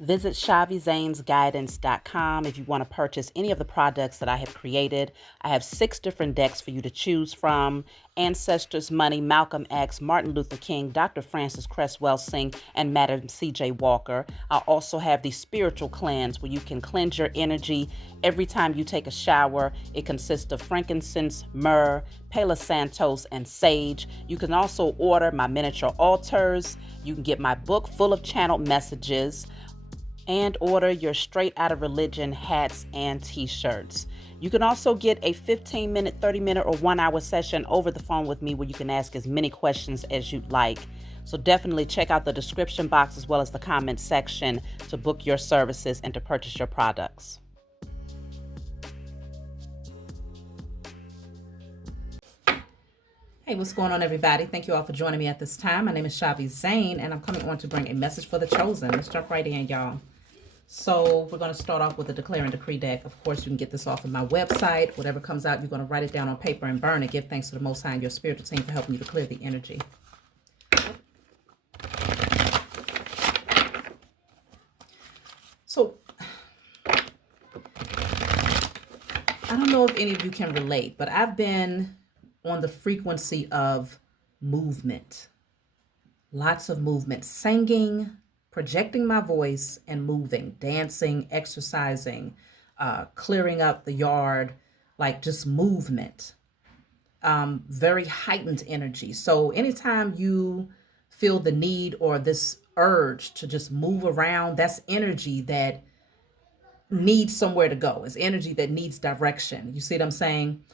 Visit ShaviZanesGuidance.com if you want to purchase any of the products that I have created. I have 6 different decks for you to choose from: Ancestors Money, Malcolm X, Martin Luther King, Dr. Francis Cresswell Singh, and Madam C.J. Walker. I also have the Spiritual Cleanse, where you can cleanse your energy every time you take a shower. It consists of frankincense, myrrh, Palo Santos, and sage. You can also order my miniature altars. You can get my book full of channeled messages, and order your Straight Outta Religion hats and t-shirts. You can also get a 15-minute, 30-minute, or 1-hour session over the phone with me where you can ask as many questions as you'd like. So definitely check out the description box as well as the comment section to book your services and to purchase your products. Hey, what's going on, everybody? Thank you all for joining me at this time. My name is Shavi Zane, and I'm coming on to bring a message for the chosen. Let's jump right in, y'all. So we're going to start off with the Declare and Decree deck. Of course, you can get this off of my website. Whatever comes out, you're going to write it down on paper and burn it. Give thanks to the Most High and your spiritual team for helping you to clear the energy. So I don't know if any of you can relate, but I've been on the frequency of movement. Lots of movement, singing, projecting my voice, and moving, dancing, exercising, clearing up the yard, like just movement. Very heightened energy. So anytime you feel the need or this urge to just move around, that's energy that needs somewhere to go. It's energy that needs direction. You see what I'm saying?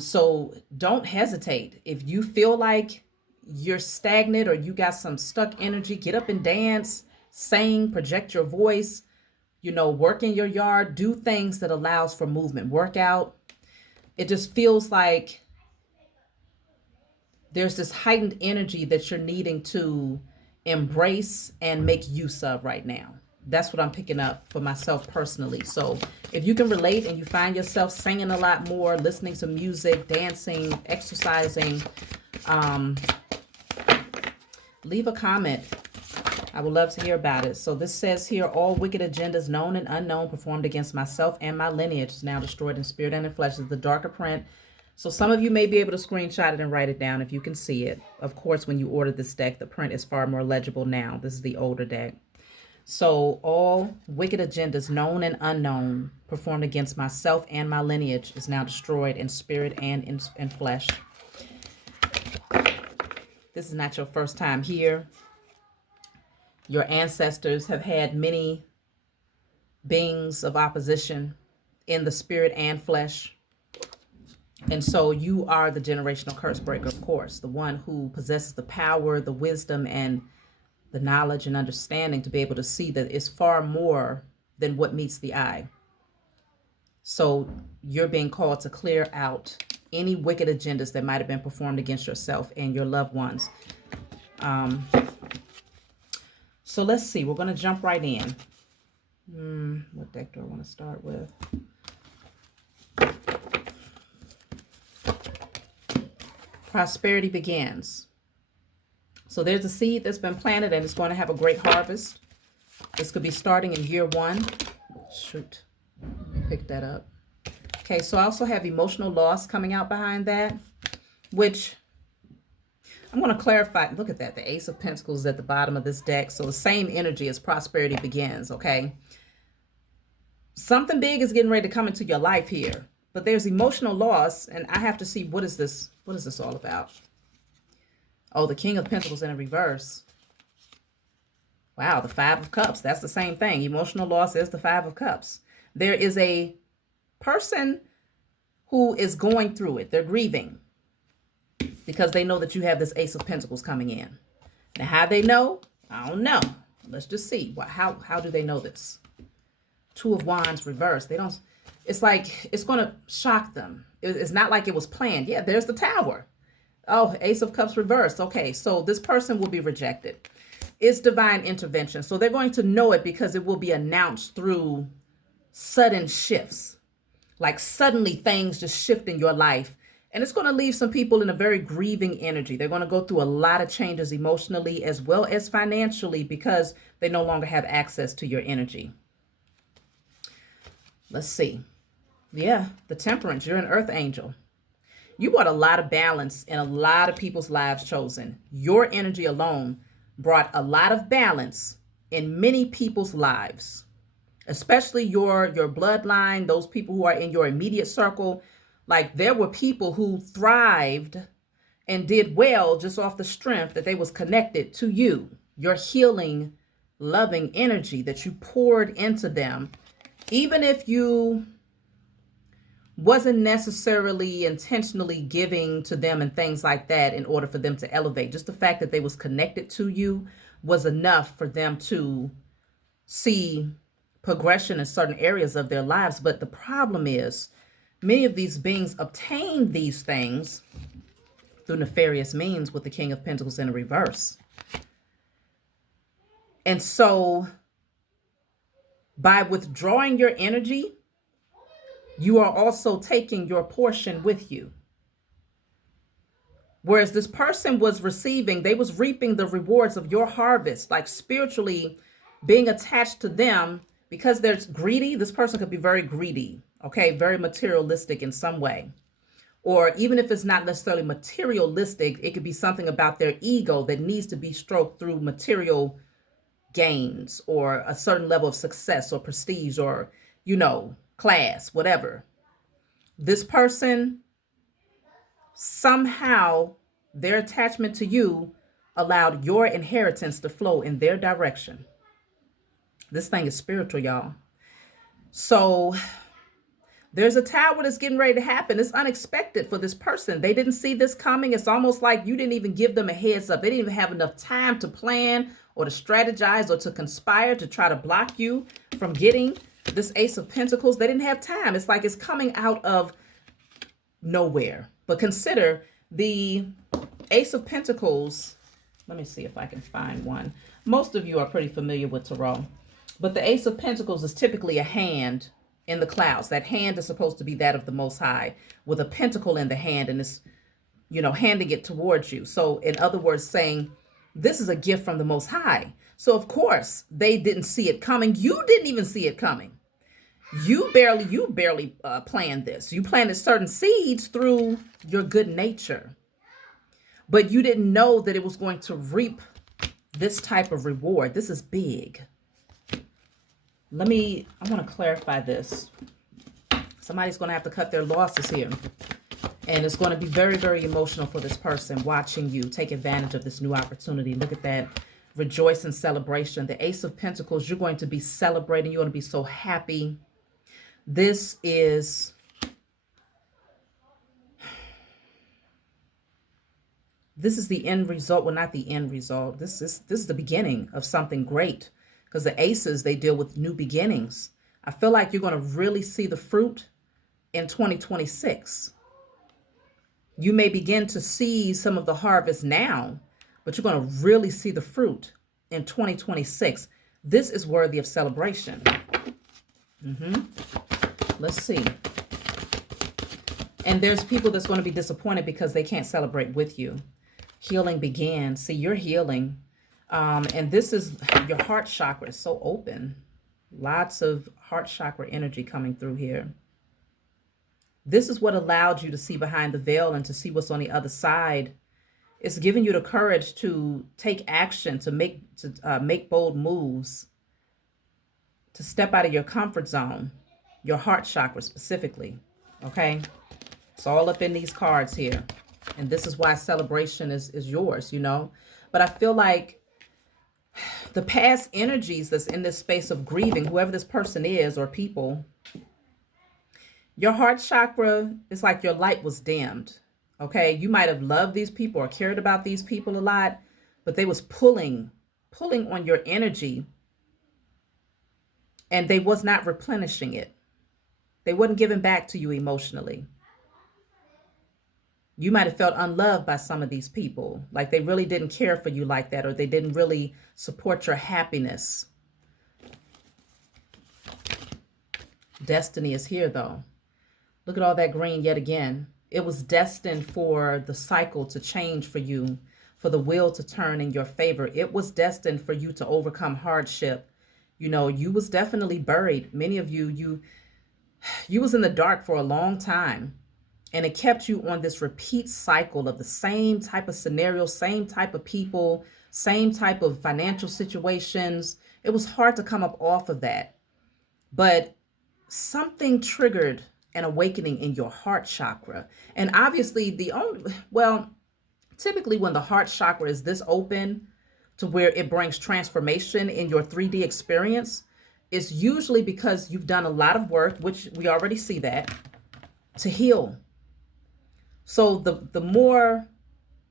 So don't hesitate. If you feel like you're stagnant or you got some stuck energy, get up and dance, sing, project your voice, work in your yard, do things that allows for movement, work out. It just feels like there's this heightened energy that you're needing to embrace and make use of right now. That's what I'm picking up for myself personally. So if you can relate and you find yourself singing a lot more, listening to music, dancing, exercising, leave a comment. I would love to hear about it. So this says here, all wicked agendas known and unknown performed against myself and my lineage is now destroyed in spirit and in flesh. Is the darker print. So some of you may be able to screenshot it and write it down if you can see it. Of course, when you order this deck, the print is far more legible now. This is the older deck. So all wicked agendas known and unknown performed against myself and my lineage is now destroyed in spirit and in flesh. This is not your first time here. Your ancestors have had many beings of opposition in the spirit and flesh. And so you are the generational curse breaker, of course, the one who possesses the power, the wisdom, and the knowledge and understanding to be able to see that it's far more than what meets the eye. So you're being called to clear out any wicked agendas that might have been performed against yourself and your loved ones. So let's see. We're going to jump right in. What deck do I want to start with? Prosperity begins. So there's a seed that's been planted and it's going to have a great harvest. This could be starting in year 1. Shoot, pick that up. Okay, so I also have emotional loss coming out behind that, which I'm going to clarify. Look at that. The Ace of Pentacles at the bottom of this deck. So the same energy as prosperity begins, okay? Something big is getting ready to come into your life here. But there's emotional loss, and I have to see, what is this all about? Oh, the King of Pentacles in a reverse. Wow, the Five of Cups. That's the same thing. Emotional loss is the Five of Cups. There is a person who is going through it. They're grieving because they know that you have this Ace of Pentacles coming in. Now, how they know? I don't know. Let's just see. How do they know this? Two of Wands reverse. They don't. It's like it's going to shock them. It's not like it was planned. Yeah, there's the Tower. Oh, Ace of Cups reversed. Okay, so this person will be rejected. It's divine intervention. So they're going to know it because it will be announced through sudden shifts. Like suddenly things just shift in your life And it's going to leave some people in a very grieving energy. They're going to go through a lot of changes emotionally as well as financially because they no longer have access to your energy. Let's see. Yeah, the Temperance. You're an earth angel. You brought a lot of balance in a lot of people's lives, Chosen. Your energy alone brought a lot of balance in many people's lives, especially your bloodline, those people who are in your immediate circle. Like, there were people who thrived and did well just off the strength that they was connected to you, your healing, loving energy that you poured into them, even if you wasn't necessarily intentionally giving to them and things like that in order for them to elevate. Just the fact that they was connected to you was enough for them to see progression in certain areas of their lives. But the problem is, many of these beings obtain these things through nefarious means with the King of Pentacles in reverse. And so by withdrawing your energy, you are also taking your portion with you. Whereas this person was receiving, they was reaping the rewards of your harvest, like spiritually being attached to them because they're greedy. This person could be very greedy, okay, very materialistic in some way. Or even if it's not necessarily materialistic, it could be something about their ego that needs to be stroked through material gains or a certain level of success or prestige or, class, whatever. This person, somehow their attachment to you allowed your inheritance to flow in their direction. This thing is spiritual, y'all. So there's a tower that's getting ready to happen. It's unexpected for this person. They didn't see this coming. It's almost like you didn't even give them a heads up. They didn't even have enough time to plan or to strategize or to conspire to try to block you from getting this Ace of Pentacles. They didn't have time. It's like it's coming out of nowhere. But consider the Ace of Pentacles. Let me see if I can find one. Most of you are pretty familiar with Tarot. But the Ace of Pentacles is typically a hand in the clouds. That hand is supposed to be that of the Most High with a pentacle in the hand, and it's, handing it towards you. So in other words, saying this is a gift from the Most High. So of course they didn't see it coming. You didn't even see it coming. You barely planned this. You planted certain seeds through your good nature, but you didn't know that it was going to reap this type of reward. This is big. I want to clarify this. Somebody's going to have to cut their losses here. And it's going to be very, very emotional for this person watching you take advantage of this new opportunity. Look at that. Rejoice and celebration. The Ace of Pentacles, you're going to be celebrating. You're going to be so happy. This is the end result. Well, not the end result. This is the beginning of something great. Because the aces, they deal with new beginnings. I feel like you're going to really see the fruit in 2026. You may begin to see some of the harvest now, but you're going to really see the fruit in 2026. This is worthy of celebration. Let's see. And there's people that's going to be disappointed because they can't celebrate with you. Healing began. See, you're healing. And this is your heart chakra is so open. Lots of heart chakra energy coming through here. This is what allowed you to see behind the veil and to see what's on the other side. It's giving you the courage to take action, to make bold moves, to step out of your comfort zone, your heart chakra specifically. Okay, it's all up in these cards here, and this is why celebration is yours. But I feel like the past energies that's in this space of grieving, whoever this person is or people, your heart chakra is like your light was dimmed. Okay, you might have loved these people or cared about these people a lot, but they was pulling on your energy, and they was not replenishing it. They wasn't giving back to you emotionally. You might have felt unloved by some of these people, like they really didn't care for you like that, or they didn't really support your happiness. Destiny is here, though. Look at all that green yet again. It was destined for the cycle to change for you, for the wheel to turn in your favor. It was destined for you to overcome hardship. You know, you was definitely buried. Many of you was in the dark for a long time, and it kept you on this repeat cycle of the same type of scenario, same type of people, same type of financial situations. It was hard to come up off of that. But something triggered an awakening in your heart chakra. And obviously typically when the heart chakra is this open to where it brings transformation in your 3D experience, it's usually because you've done a lot of work, which we already see that, to heal. So the more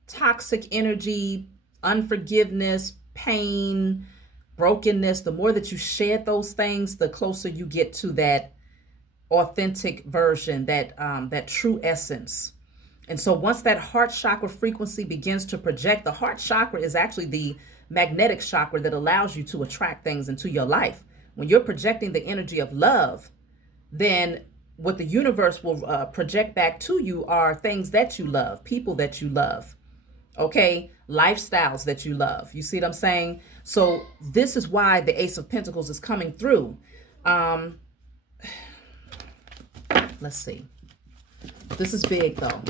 toxic energy, unforgiveness, pain, brokenness, the more that you shed those things, the closer you get to that authentic version, that true essence. And so once that heart chakra frequency begins to project, the heart chakra is actually the magnetic chakra that allows you to attract things into your life. When you're projecting the energy of love, then what the universe will project back to you are things that you love, people that you love, okay, lifestyles that you love. You see what I'm saying? So this is why the Ace of Pentacles is coming through. Let's see. This is big though.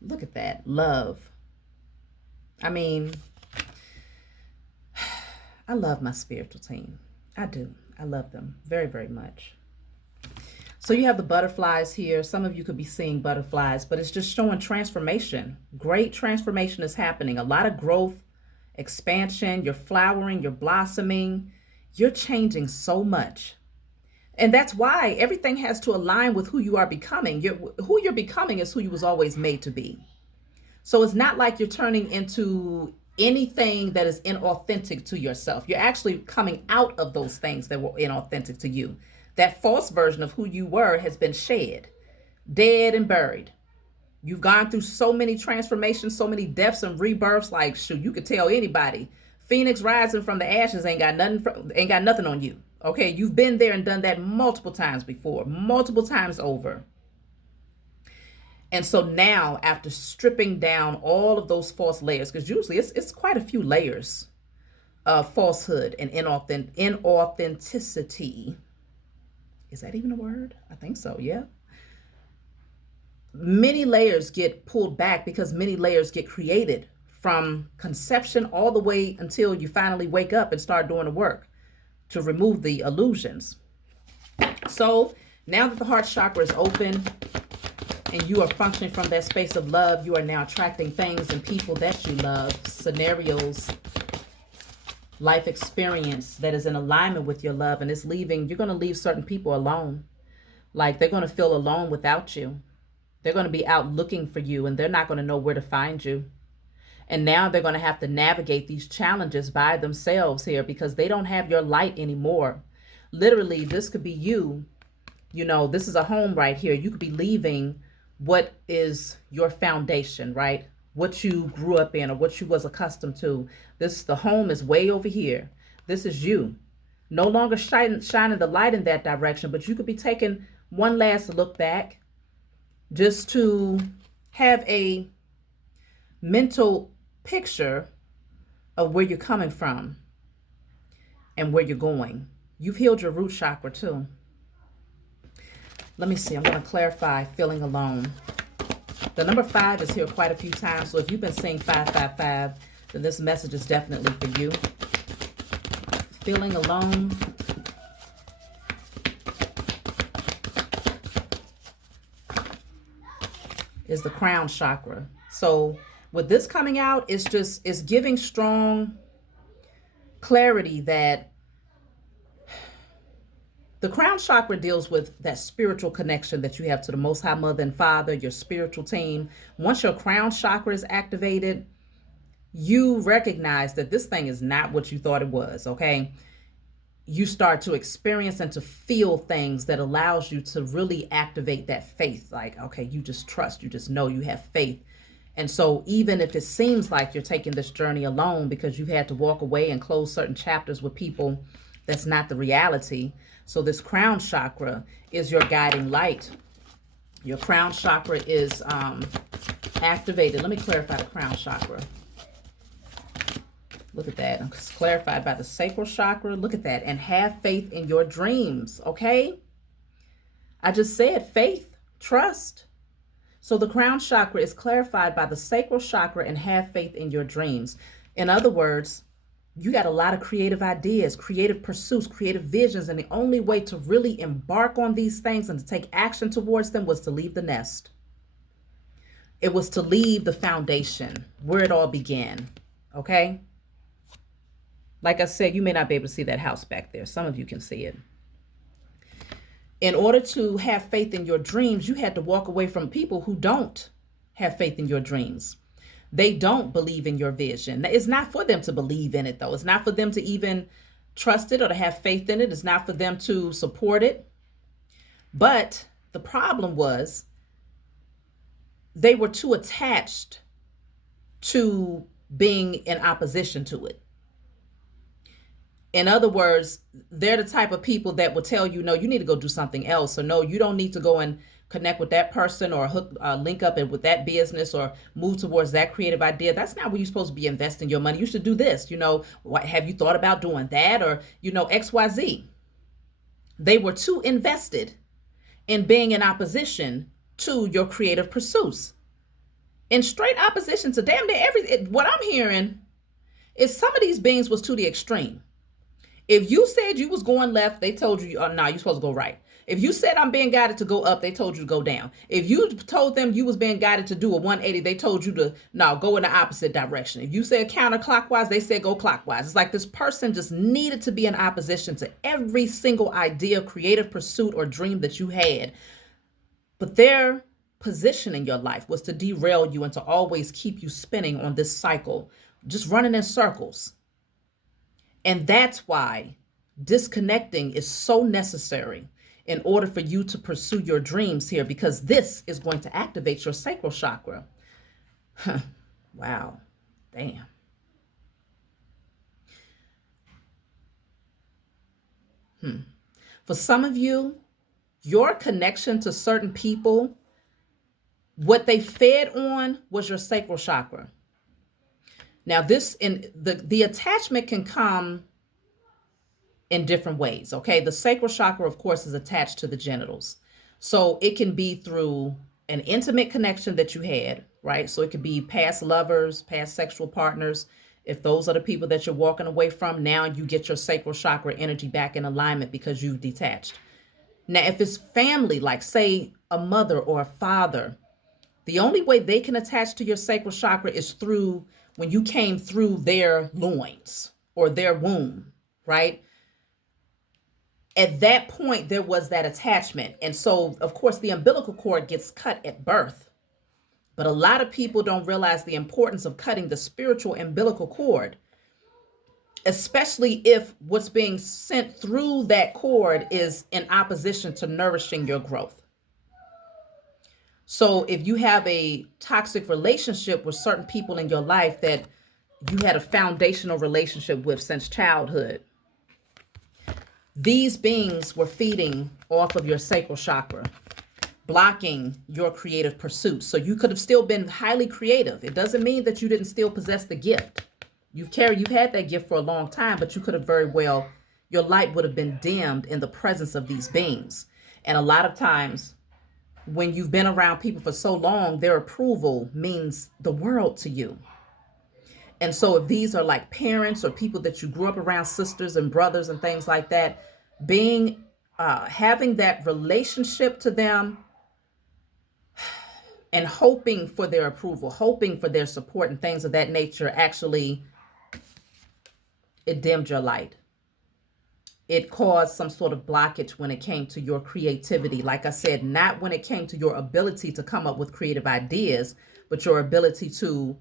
Look at that. Love. I mean, I love my spiritual team. I do. I love them very, very much. So you have the butterflies here. Some of you could be seeing butterflies, but it's just showing transformation. Great transformation is happening. A lot of growth, expansion. You're flowering, you're blossoming. You're changing so much. And that's why everything has to align with who you are becoming. Who you're becoming is who you was always made to be. So it's not like you're turning into anything that is inauthentic to yourself. You're actually coming out of those things that were inauthentic to you. That false version of who you were has been shed, dead and buried. You've gone through so many transformations, so many deaths and rebirths. Like, shoot, you could tell anybody. Phoenix rising from the ashes ain't got nothing on you. Okay, you've been there and done that multiple times before, multiple times over. And so now, after stripping down all of those false layers, because usually it's quite a few layers of falsehood and inauthenticity. Is that even a word? I think so, yeah. Many layers get pulled back because many layers get created from conception all the way until you finally wake up and start doing the work to remove the illusions. So now that the heart chakra is open and you are functioning from that space of love, you are now attracting things and people that you love, scenarios, life experience that is in alignment with your love. And it's leaving, you're going to leave certain people alone. Like they're going to feel alone without you. They're going to be out looking for you and they're not going to know where to find you. And now they're going to have to navigate these challenges by themselves here because they don't have your light anymore. Literally, this could be you. You know, this is a home right here. You could be leaving what is your foundation, right? What you grew up in or what you was accustomed to. The home is way over here. This is you. No longer shining the light in that direction, but you could be taking one last look back just to have a mental picture of where you're coming from and where you're going. You've healed your root chakra too. Let me see. I'm going to clarify feeling alone. The number 5 is here quite a few times. So if you've been seeing 555, then this message is definitely for you. Feeling alone. Is the crown chakra. So with this coming out, it's giving strong clarity that the crown chakra deals with that spiritual connection that you have to the Most High Mother and Father, your spiritual team. Once your crown chakra is activated, you recognize that this thing is not what you thought it was, okay? You start to experience and to feel things that allows you to really activate that faith. Like, okay, you just trust, you just know, you have faith. And so even if it seems like you're taking this journey alone because you've had to walk away and close certain chapters with people, that's not the reality. So this crown chakra is your guiding light. Your crown chakra is activated. Let me clarify the crown chakra. Look at that. It's clarified by the sacral chakra. Look at that. And have faith in your dreams, okay? I just said faith, trust. So the crown chakra is clarified by the sacral chakra and have faith in your dreams. In other words, you got a lot of creative ideas, creative pursuits, creative visions, and the only way to really embark on these things and to take action towards them was to leave the nest. It was to leave the foundation where it all began, okay? Like I said, you may not be able to see that house back there. Some of you can see it. In order to have faith in your dreams, you had to walk away from people who don't have faith in your dreams. They don't believe in your vision. It's not for them to believe in it, though. It's not for them to even trust it or to have faith in it. It's not for them to support it. But the problem was they were too attached to being in opposition to it. In other words, they're the type of people that will tell you, no, you need to go do something else. Or no, you don't need to go and connect with that person or link up with that business or move towards that creative idea. That's not where you're supposed to be investing your money. You should do this. What have you thought about doing that? Or, XYZ. They were too invested in being in opposition to your creative pursuits. In straight opposition to damn near everything. What I'm hearing is some of these beings was to the extreme. If you said you was going left, they told you, oh, no, you're supposed to go right. If you said I'm being guided to go up, they told you to go down. If you told them you was being guided to do a 180, they told you to, no, go in the opposite direction. If you said counterclockwise, they said go clockwise. It's like this person just needed to be in opposition to every single idea, creative pursuit, or dream that you had. But their position in your life was to derail you and to always keep you spinning on this cycle, just running in circles. And that's why disconnecting is so necessary in order for you to pursue your dreams here, because this is going to activate your sacral chakra. Wow. Damn. For some of you, your connection to certain people, what they fed on was your sacral chakra. Now, the attachment can come in different ways, okay? The sacral chakra, of course, is attached to the genitals. So it can be through an intimate connection that you had, right? So it could be past lovers, past sexual partners. If those are the people that you're walking away from, now you get your sacral chakra energy back in alignment because you've detached. Now, if it's family, like say a mother or a father, the only way they can attach to your sacral chakra is through when you came through their loins or their womb, right? At that point, there was that attachment. And so, of course, the umbilical cord gets cut at birth. But a lot of people don't realize the importance of cutting the spiritual umbilical cord, especially if what's being sent through that cord is in opposition to nourishing your growth. So if you have a toxic relationship with certain people in your life that you had a foundational relationship with since childhood, these beings were feeding off of your sacral chakra, blocking your creative pursuits. So you could have still been highly creative. It doesn't mean that you didn't still possess the gift. You've had that gift for a long time, but you could have very well, your light would have been dimmed in the presence of these beings. And a lot of times, when you've been around people for so long, their approval means the world to you. And so if these are like parents or people that you grew up around, sisters and brothers and things like that, having that relationship to them and hoping for their approval, hoping for their support and things of that nature, actually, it dimmed your light. It caused some sort of blockage when it came to your creativity. Like I said, not when it came to your ability to come up with creative ideas, but your ability to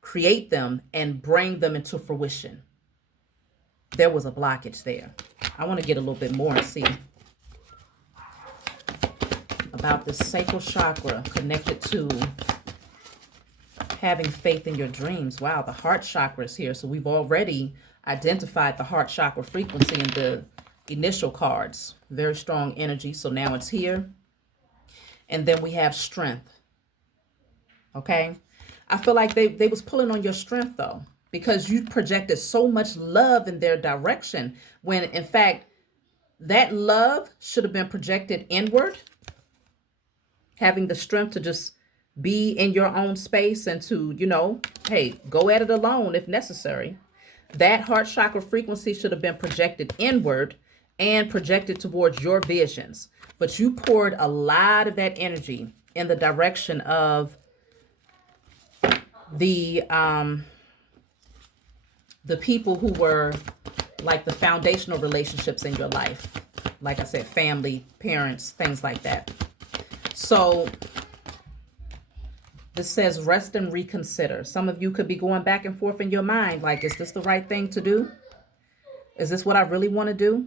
create them and bring them into fruition. There was a blockage there. I want to get a little bit more and see about this sacral chakra connected to having faith in your dreams. Wow, the heart chakra is here. So we've already identified the heart chakra frequency and the initial cards. Very strong energy. So now it's here. And then we have strength. Okay. I feel like they was pulling on your strength though, because you projected so much love in their direction when in fact that love should have been projected inward, having the strength to just be in your own space and to, hey, go at it alone if necessary. That heart chakra frequency should have been projected inward and projected towards your visions. But you poured a lot of that energy in the direction of the people who were like the foundational relationships in your life. Like I said, family, parents, things like that. So this says rest and reconsider. Some of you could be going back and forth in your mind. Like, is this the right thing to do? Is this what I really want to do?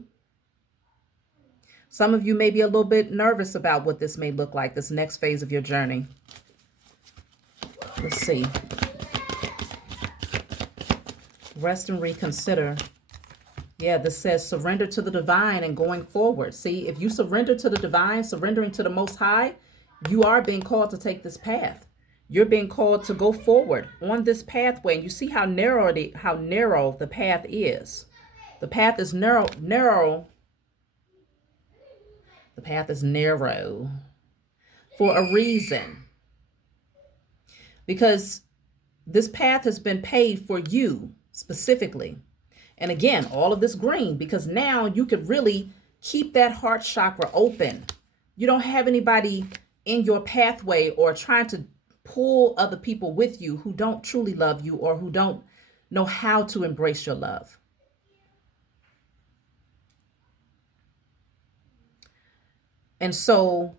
Some of you may be a little bit nervous about what this may look like, this next phase of your journey. Let's see. Rest and reconsider. Yeah, this says surrender to the divine and going forward. See, if you surrender to the divine, surrendering to the Most High, you are being called to take this path. You're being called to go forward on this pathway. And you see how narrow the path is. The path is narrow. The path is narrow for a reason. Because this path has been paved for you specifically. And again, all of this green, because now you could really keep that heart chakra open. You don't have anybody in your pathway or trying to pull other people with you who don't truly love you or who don't know how to embrace your love. And so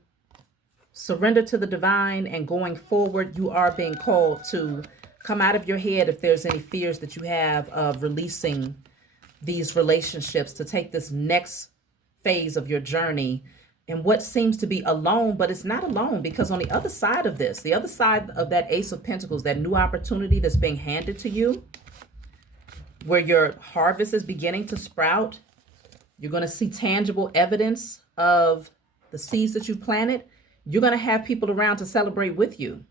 surrender to the divine and going forward, you are being called to come out of your head if there's any fears that you have of releasing these relationships, to take this next phase of your journey and what seems to be alone, but it's not alone, because on the other side of this, the other side of that Ace of Pentacles, that new opportunity that's being handed to you, where your harvest is beginning to sprout, you're going to see tangible evidence of the seeds that you planted. You're going to have people around to celebrate with you.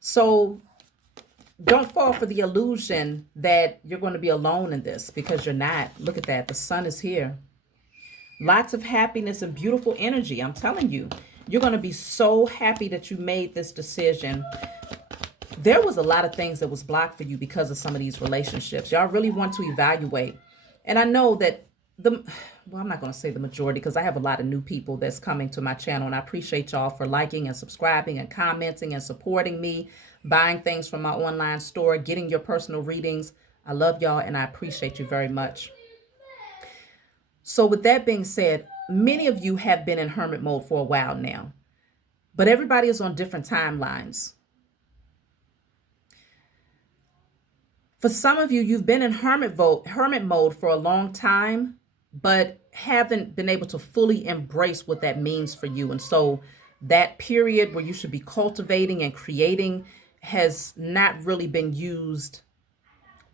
So don't fall for the illusion that you're going to be alone in this, because you're not. Look at that. The sun is here. Lots of happiness and beautiful energy. I'm telling you, you're going to be so happy that you made this decision. There was a lot of things that was blocked for you because of some of these relationships. Y'all really want to evaluate. And I know that I'm not going to say the majority, because I have a lot of new people that's coming to my channel, and I appreciate y'all for liking and subscribing and commenting and supporting me, buying things from my online store, getting your personal readings. I love y'all and I appreciate you very much. So with that being said, many of you have been in hermit mode for a while now, but everybody is on different timelines. For some of you, you've been in hermit mode for a long time, but haven't been able to fully embrace what that means for you. And so that period where you should be cultivating and creating has not really been used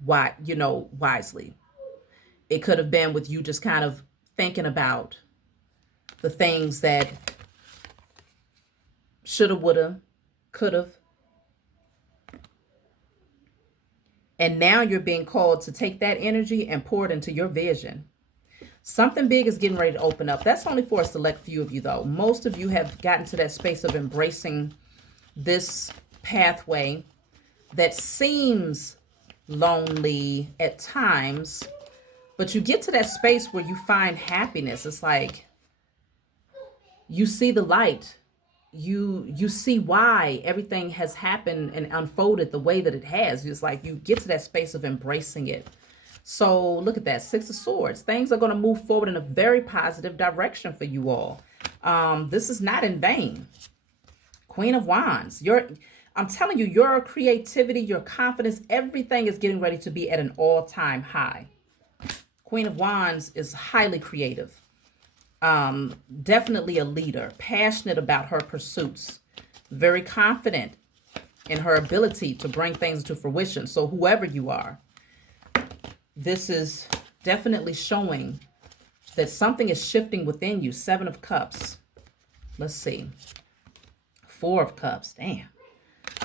wisely. It could have been with you just kind of thinking about the things that shoulda, woulda, coulda. And now you're being called to take that energy and pour it into your vision. Something big is getting ready to open up. That's only for a select few of you, though. Most of you have gotten to that space of embracing this pathway that seems lonely at times, but you get to that space where you find happiness. It's like you see the light. You see why everything has happened and unfolded the way that it has. It's like you get to that space of embracing it. So look at that, Six of Swords. Things are going to move forward in a very positive direction for you all. This is not in vain. Queen of Wands. I'm telling you, your creativity, your confidence, everything is getting ready to be at an all-time high. Queen of Wands is highly creative. Definitely a leader, passionate about her pursuits, very confident in her ability to bring things to fruition. So whoever you are, this is definitely showing that something is shifting within you. 7 of Cups. Let's see. 4 of Cups. Damn.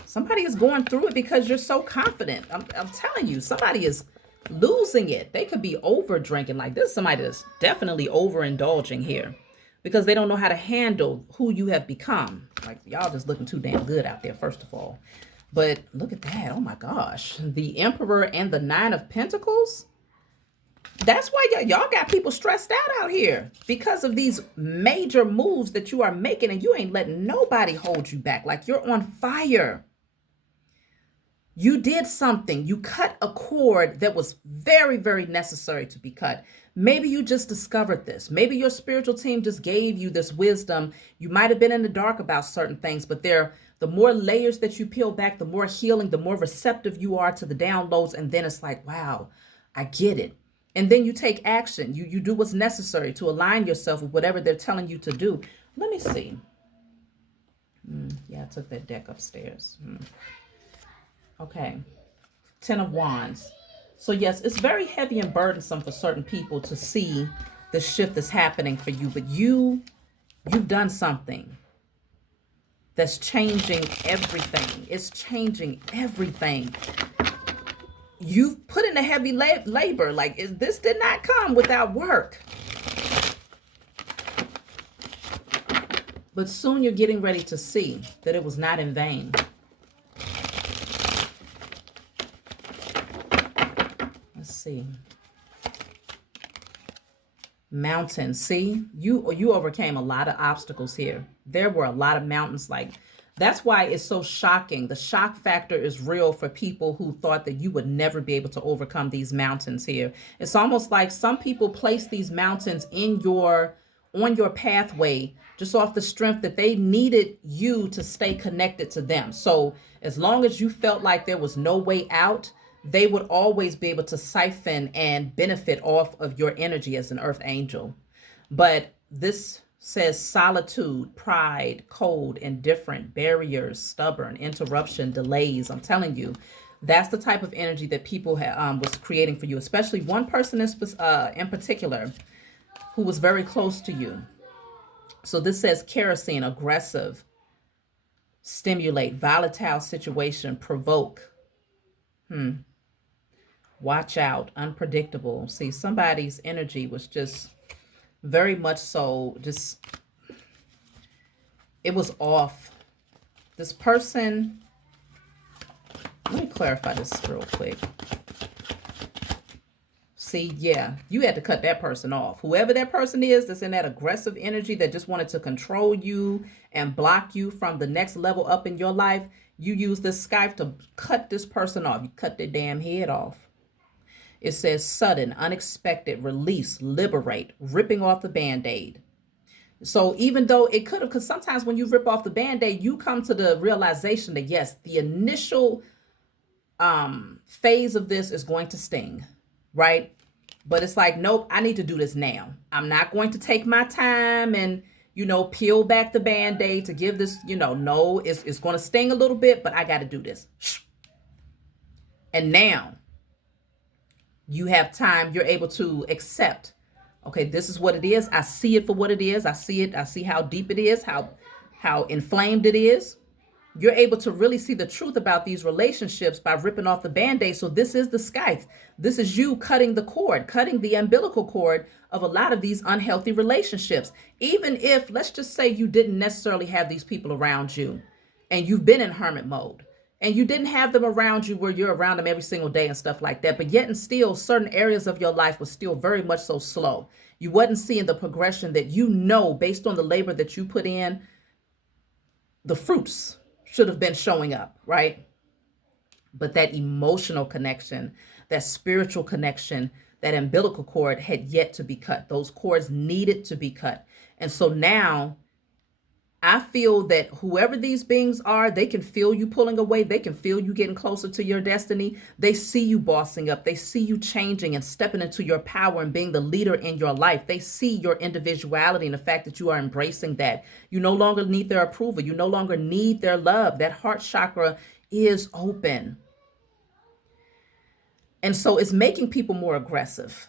Somebody is going through it because you're so confident. I'm telling you, somebody is losing it. They could be over drinking. Like, this is somebody that's definitely overindulging here because they don't know how to handle who you have become. Like, y'all just looking too damn good out there, first of all. But look at that. Oh my gosh. The Emperor and the 9 of Pentacles. That's why y'all got people stressed out here because of these major moves that you are making, and you ain't letting nobody hold you back. Like, you're on fire. You did something. You cut a cord that was very, very necessary to be cut. Maybe you just discovered this. Maybe your spiritual team just gave you this wisdom. You might have been in the dark about certain things, but the more layers that you peel back, the more healing, the more receptive you are to the downloads. And then it's like, wow, I get it. And then you take action. You do what's necessary to align yourself with whatever they're telling you to do. Let me see. Yeah, I took that deck upstairs. Okay. 10 of Wands. So yes, it's very heavy and burdensome for certain people to see the shift that's happening for you. But you've done something that's changing everything. It's changing everything. You've put in a heavy labor. Like, this did not come without work. But soon you're getting ready to see that it was not in vain. Let's see. Mountain. See, you overcame a lot of obstacles here. There were a lot of mountains. Like, that's why it's so shocking. The shock factor is real for people who thought that you would never be able to overcome these mountains here. It's almost like some people place these mountains on your pathway just off the strength that they needed you to stay connected to them. So as long as you felt like there was no way out, they would always be able to siphon and benefit off of your energy as an earth angel. But this says solitude, pride, cold, indifferent, barriers, stubborn, interruption, delays. I'm telling you, that's the type of energy that people was creating for you, especially one person in particular who was very close to you. So this says kerosene, aggressive, stimulate, volatile situation, provoke. Watch out, unpredictable. See, somebody's energy was just very much so, just, it was off. This person, let me clarify this real quick. See, yeah, you had to cut that person off. Whoever that person is that's in that aggressive energy that just wanted to control you and block you from the next level up in your life, you use this scythe to cut this person off. You cut their damn head off. It says sudden, unexpected, release, liberate, ripping off the Band-Aid. So even though it could have, because sometimes when you rip off the Band-Aid, you come to the realization that yes, the initial phase of this is going to sting, right? But it's like, nope, I need to do this now. I'm not going to take my time and, peel back the Band-Aid to give this, no, it's going to sting a little bit, but I got to do this. And now you have time. You're able to accept, okay, this is what it is. I see it for what it is. I see it. I see how deep it is, how inflamed it is. You're able to really see the truth about these relationships by ripping off the Band-Aid. So this is the scythe. This is you cutting the cord, cutting the umbilical cord of a lot of these unhealthy relationships. Even if, let's just say, you didn't necessarily have these people around you and you've been in hermit mode and you didn't have them around you where you're around them every single day and stuff like that. But yet and still, certain areas of your life was still very much so slow. You wasn't seeing the progression that based on the labor that you put in, the fruits should have been showing up, right? But that emotional connection, that spiritual connection, that umbilical cord had yet to be cut. Those cords needed to be cut. And so now I feel that whoever these beings are, they can feel you pulling away. They can feel you getting closer to your destiny. They see you bossing up. They see you changing and stepping into your power and being the leader in your life. They see your individuality and the fact that you are embracing that. You no longer need their approval. You no longer need their love. That heart chakra is open. And so it's making people more aggressive.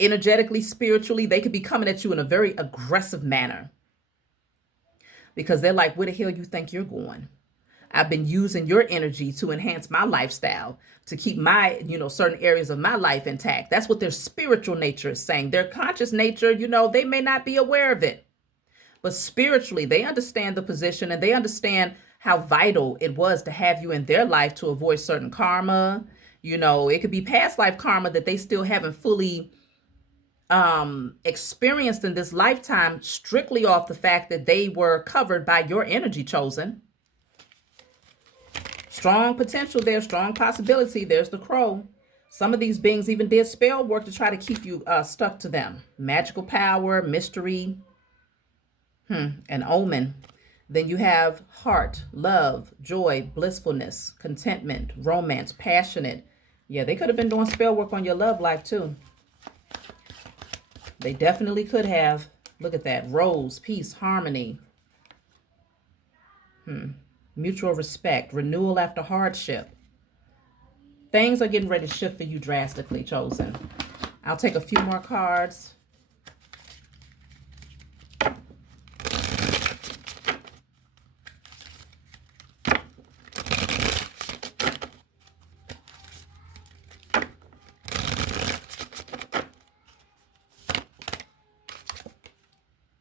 energetically, spiritually, they could be coming at you in a very aggressive manner because they're like, where the hell you think you're going? I've been using your energy to enhance my lifestyle, to keep my, certain areas of my life intact. That's what their spiritual nature is saying. Their conscious nature, they may not be aware of it, but spiritually, they understand the position and they understand how vital it was to have you in their life to avoid certain karma. It could be past life karma that they still haven't fully experienced in this lifetime, strictly off the fact that they were covered by your energy, chosen. Strong potential there, strong possibility. There's the crow. Some of these beings even did spell work to try to keep you stuck to them. Magical power, mystery, an omen. Then you have heart, love, joy, blissfulness, contentment, romance, passionate. Yeah, they could have been doing spell work on your love life too. They definitely could have. Look at that. Rose, peace, harmony. Mutual respect, renewal after hardship. Things are getting ready to shift for you drastically, chosen. I'll take a few more cards.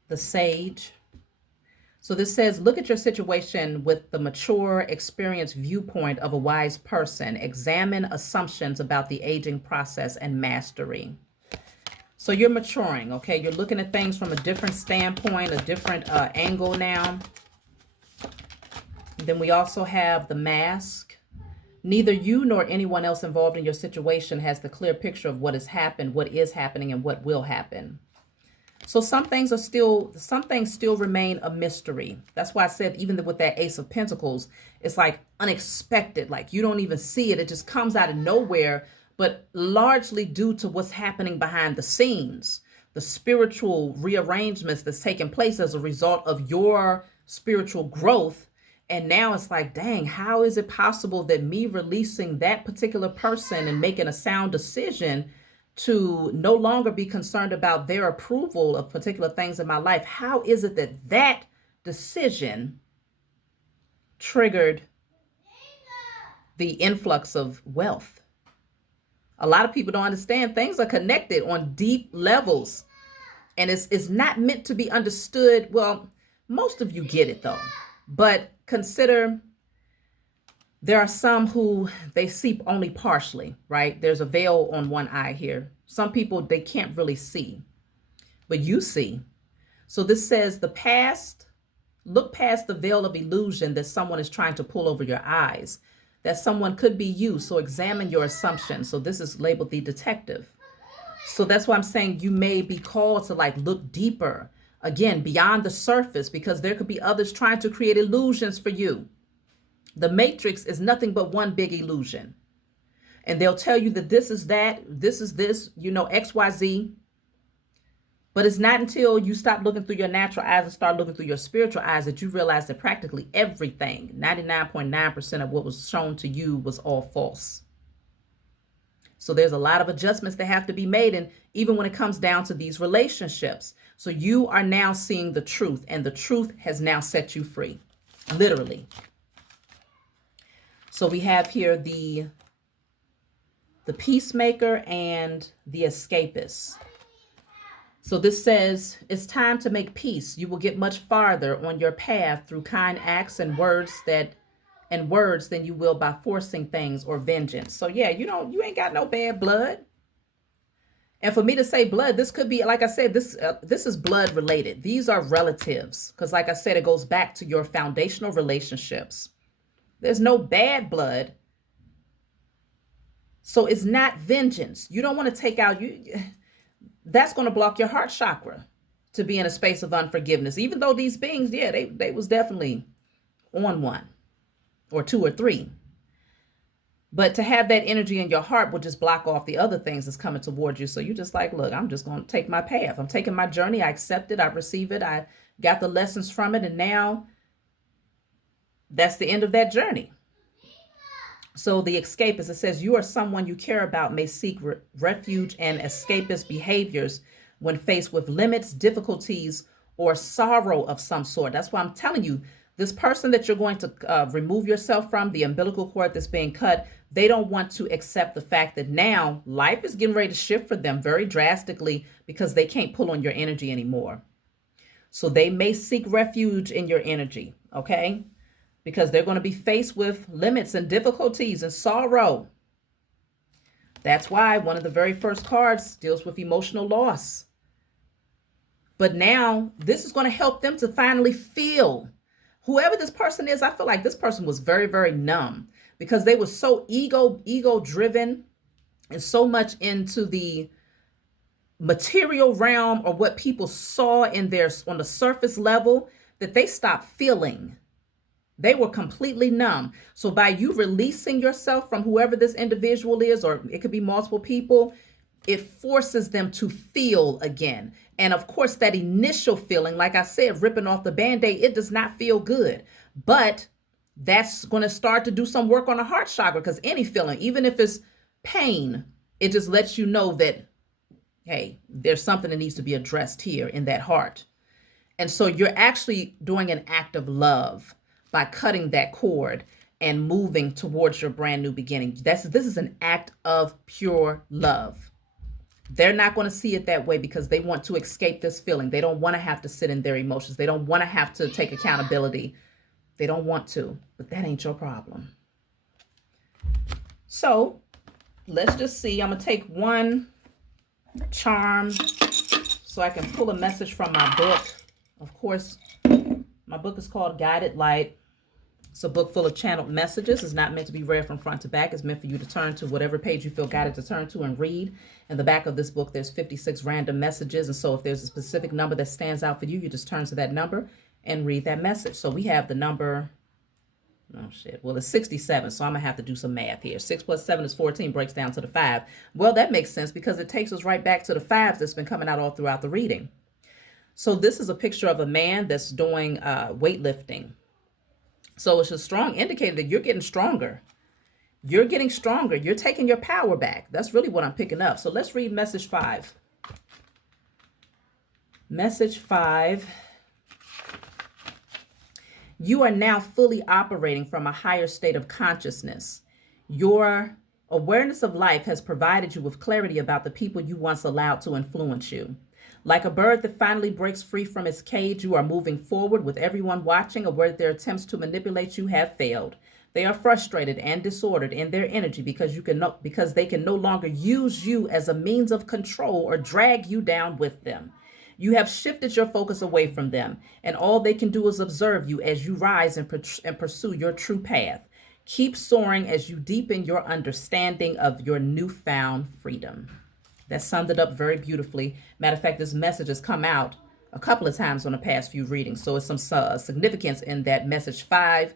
The Sage. So this says, look at your situation with the mature, experienced viewpoint of a wise person. Examine assumptions about the aging process and mastery. So you're maturing, okay? You're looking at things from a different standpoint, a different angle now. Then we also have the Mask. Neither you nor anyone else involved in your situation has the clear picture of what has happened, what is happening, and what will happen. So some things still remain a mystery. That's why I said, even with that Ace of Pentacles, it's like unexpected. Like you don't even see it. It just comes out of nowhere, but largely due to what's happening behind the scenes, the spiritual rearrangements that's taking place as a result of your spiritual growth. And now it's like, dang, how is it possible that me releasing that particular person and making a sound decision to no longer be concerned about their approval of particular things in my life? How is it that that decision triggered the influx of wealth? A lot of people don't understand things are connected on deep levels, and it's not meant to be understood. Well, most of you get it though, but consider there are some who they see only partially, right? There's a veil on one eye here. Some people, they can't really see, but you see. So this says the past, look past the veil of illusion that someone is trying to pull over your eyes. That someone could be you, so examine your assumptions. So this is labeled the detective. So that's why I'm saying you may be called to like look deeper, again, beyond the surface, because there could be others trying to create illusions for you. The matrix is nothing but one big illusion. And they'll tell you that this is that, this is this, X, Y, Z. But it's not until you stop looking through your natural eyes and start looking through your spiritual eyes that you realize that practically everything, 99.9% of what was shown to you was all false. So there's a lot of adjustments that have to be made. And even when it comes down to these relationships. So you are now seeing the truth, and the truth has now set you free, literally. So we have here the peacemaker and the escapist. So this says, it's time to make peace. You will get much farther on your path through kind acts and words than you will by forcing things or vengeance. So yeah, you ain't got no bad blood. And for me to say blood, this could be, like I said, this is blood related. These are relatives, because like I said, it goes back to your foundational relationships. There's no bad blood. So it's not vengeance. You don't want to take out that's going to block your heart chakra to be in a space of unforgiveness. Even though these beings, yeah, they was definitely on one or two or three. But to have that energy in your heart will just block off the other things that's coming towards you. So you're just like, look, I'm just going to take my path. I'm taking my journey. I accept it. I receive it. I got the lessons from it. And now that's the end of that journey. So the escapist, it says you or someone you care about may seek refuge and escapist behaviors when faced with limits, difficulties, or sorrow of some sort. That's why I'm telling you, this person that you're going to remove yourself from, the umbilical cord that's being cut, they don't want to accept the fact that now life is getting ready to shift for them very drastically because they can't pull on your energy anymore. So they may seek refuge in your energy, okay? Because they're going to be faced with limits and difficulties and sorrow. That's why one of the very first cards deals with emotional loss. But now this is going to help them to finally feel. Whoever this person is, I feel like this person was very, very numb because they were so ego driven and so much into the material realm or what people saw in their on the surface level that they stopped feeling. They were completely numb. So by you releasing yourself from whoever this individual is, or it could be multiple people, it forces them to feel again. And of course, that initial feeling, like I said, ripping off the Band-Aid, it does not feel good. But that's going to start to do some work on the heart chakra, because any feeling, even if it's pain, it just lets you know that, hey, there's something that needs to be addressed here in that heart. And so you're actually doing an act of love by cutting that cord and moving towards your brand new beginning. This is an act of pure love. They're not going to see it that way because they want to escape this feeling. They don't want to have to sit in their emotions. They don't want to have to take accountability. They don't want to, but that ain't your problem. So let's just see. I'm going to take one charm so I can pull a message from my book. Of course, my book is called Guided Light. It's a book full of channeled messages. It's not meant to be read from front to back. It's meant for you to turn to whatever page you feel guided to turn to and read. In the back of this book, there's 56 random messages. And so if there's a specific number that stands out for you, you just turn to that number and read that message. So we have the number, well, it's 67. So I'm going to have to do some math here. 6 plus 7 is 14, breaks down to the 5. Well, that makes sense because it takes us right back to the 5 that's been coming out all throughout the reading. So this is a picture of a man that's doing weightlifting. So it's a strong indicator that you're getting stronger. You're getting stronger. You're taking your power back. That's really what I'm picking up. So let's read message 5. Message 5. You are now fully operating from a higher state of consciousness. Your awareness of life has provided you with clarity about the people you once allowed to influence you. Like a bird that finally breaks free from its cage, you are moving forward with everyone watching, aware that their attempts to manipulate you have failed. They are frustrated and disordered in their energy because they can no longer use you as a means of control or drag you down with them. You have shifted your focus away from them, and all they can do is observe you as you rise and pursue your true path. Keep soaring as you deepen your understanding of your newfound freedom. That summed it up very beautifully. Matter of fact, this message has come out a couple of times on the past few readings. So it's some significance in that message 5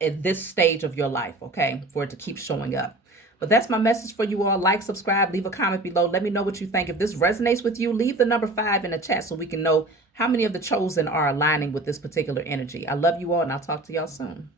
at this stage of your life, okay, for it to keep showing up. But that's my message for you all. Like, subscribe, leave a comment below. Let me know what you think. If this resonates with you, leave the number 5 in the chat so we can know how many of the chosen are aligning with this particular energy. I love you all, and I'll talk to y'all soon.